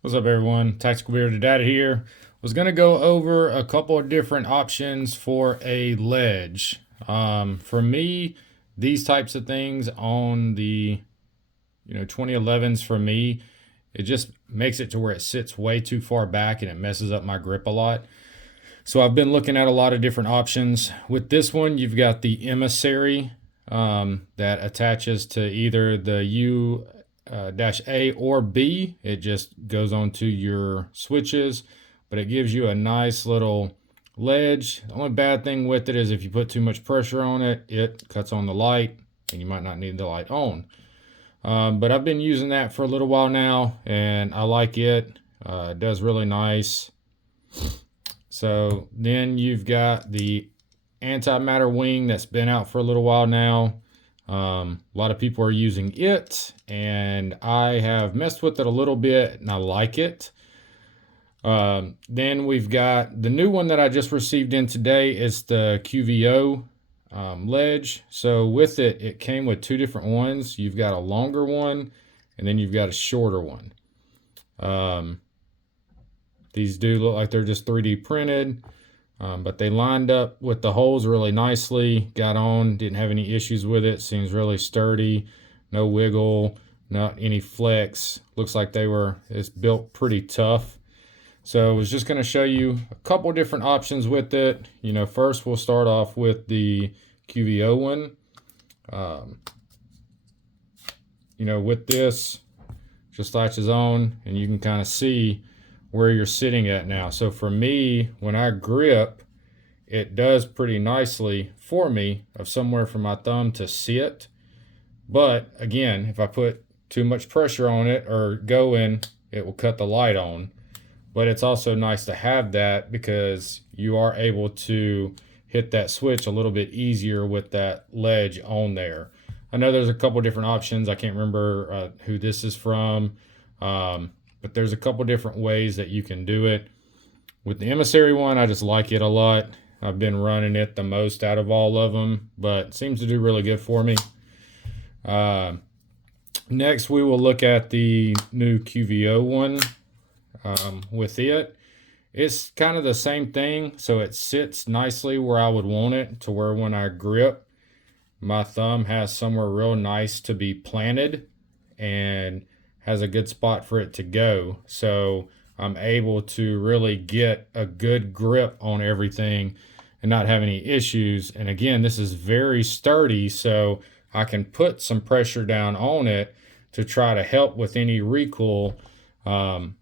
What's up, everyone? Tactical Bearded Dad here. Was going to go over a couple of different options for a ledge. For me, these types of things on the 2011s, for me, it just makes it to where it sits way too far back and it messes up my grip a lot. So I've been looking at a lot of different options. With this one, you've got the emissary that attaches to either the U dash A or B. It just goes onto your switches, but it gives you a nice little ledge. The only bad thing with it is if you put too much pressure on it, it cuts on the light and you might not need the light on. But I've been using that for a little while now and I like it. It does really nice. So then you've got the antimatter wing that's been out for a little while now. A lot of people are using it and I have messed with it a little bit and I like it. Then we've got the new one that I just received in today. Is the QVO Ledge. So with it, it came with two different ones. You've got a longer one and then you've got a shorter one. These do look like they're just 3D printed. But they lined up with the holes really nicely, got on, didn't have any issues with it. Seems really sturdy, no wiggle, not any flex. Looks like it's built pretty tough. So I was just going to show you a couple different options with it. First we'll start off with the QVO one. With this, just latches on and you can kind of see where you're sitting at now. So for me, when I grip, it does pretty nicely for me of somewhere for my thumb to sit. But again, if I put too much pressure on it or go in, it will cut the light on. But it's also nice to have that because you are able to hit that switch a little bit easier with that ledge on there. I know there's a couple different options. I can't remember who this is from. But there's a couple different ways that you can do it. With the emissary one, I just like it a lot. I've been running it the most out of all of them, but it seems to do really good for me. Next, we will look at the new QVO one. With it, it's kind of the same thing. So it sits nicely where I would want it, to where when I grip, my thumb has somewhere real nice to be planted and has a good spot for it to go. So I'm able to really get a good grip on everything and not have any issues. And again, this is very sturdy, so I can put some pressure down on it to try to help with any recoil. And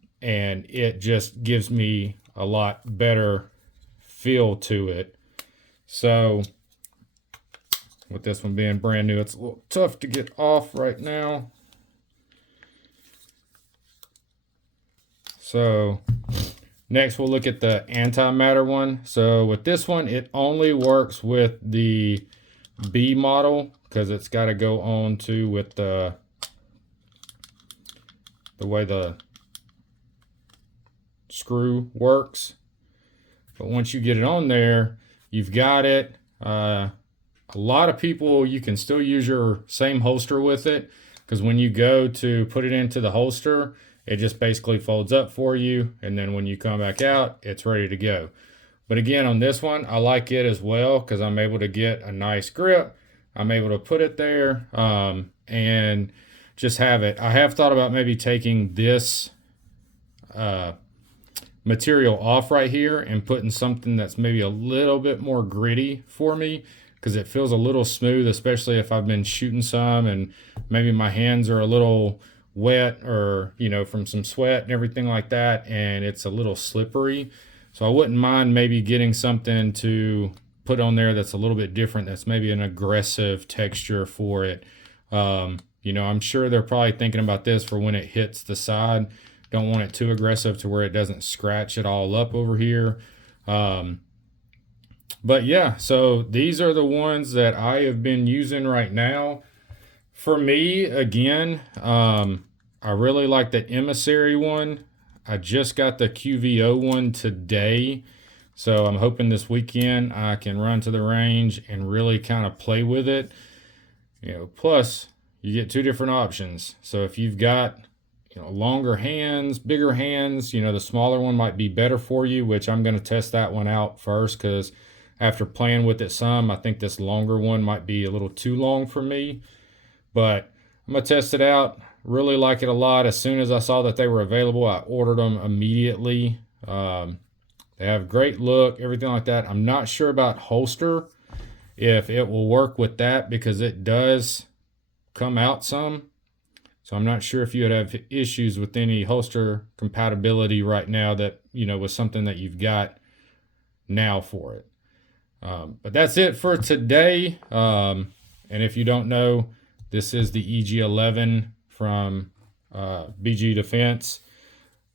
it just gives me a lot better feel to it. So with this one being brand new, it's a little tough to get off right now. So next we'll look at the antimatter one. So with this one, it only works with the B model because it's got to go on to with the way the screw works. But once you get it on there, you've got it. A lot of people, you can still use your same holster with it because when you go to put it into the holster, it just basically folds up for you, and then when you come back out, it's ready to go. But again, on this one, I like it as well because I'm able to get a nice grip. I'm able to put it there and just have it. I have thought about maybe taking this material off right here and putting something that's maybe a little bit more gritty for me because it feels a little smooth, especially if I've been shooting some and maybe my hands are a little wet or from some sweat and everything like that, and it's a little slippery. So I wouldn't mind maybe getting something to put on there that's a little bit different, that's maybe an aggressive texture for it. I'm sure they're probably thinking about this for when it hits the side. Don't want it too aggressive to where it doesn't scratch it all up over here. But yeah, so these are the ones that I have been using right now. For me, again, I really like the emissary one. I just got the QVO one today. So I'm hoping this weekend I can run to the range and really kind of play with it. Plus you get two different options. So if you've got longer hands, bigger hands, the smaller one might be better for you, which I'm going to test that one out first, because after playing with it some, I think this longer one might be a little too long for me. But I'm going to test it out. Really like it a lot. As soon as I saw that they were available, I ordered them immediately. They have great look, everything like that. I'm not sure about holster, if it will work with that, because it does come out some. So I'm not sure if you would have issues with any holster compatibility right now that, with something that you've got now for it. But that's it for today. And if you don't know, this is the EG11 from BG Defense.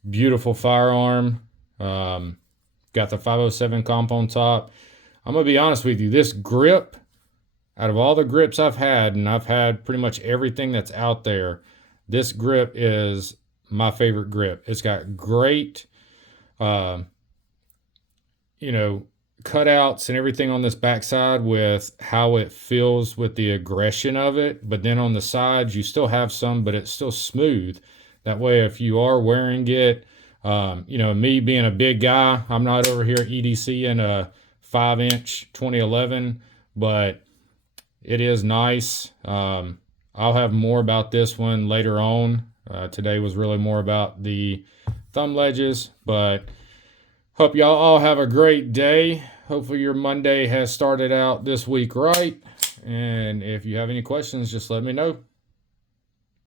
Beautiful firearm. Got the 507 comp on top. I'm going to be honest with you. This grip, out of all the grips I've had, and I've had pretty much everything that's out there, this grip is my favorite grip. It's got great, cutouts and everything on this backside with how it feels with the aggression of it. But then on the sides, you still have some, but it's still smooth. That way, if you are wearing it, me being a big guy, I'm not over here EDC in a 5-inch 2011, but it is nice. I'll have more about this one later on. Today was really more about the thumb ledges, but hope y'all all have a great day. Hopefully your Monday has started out this week right. And if you have any questions, just let me know.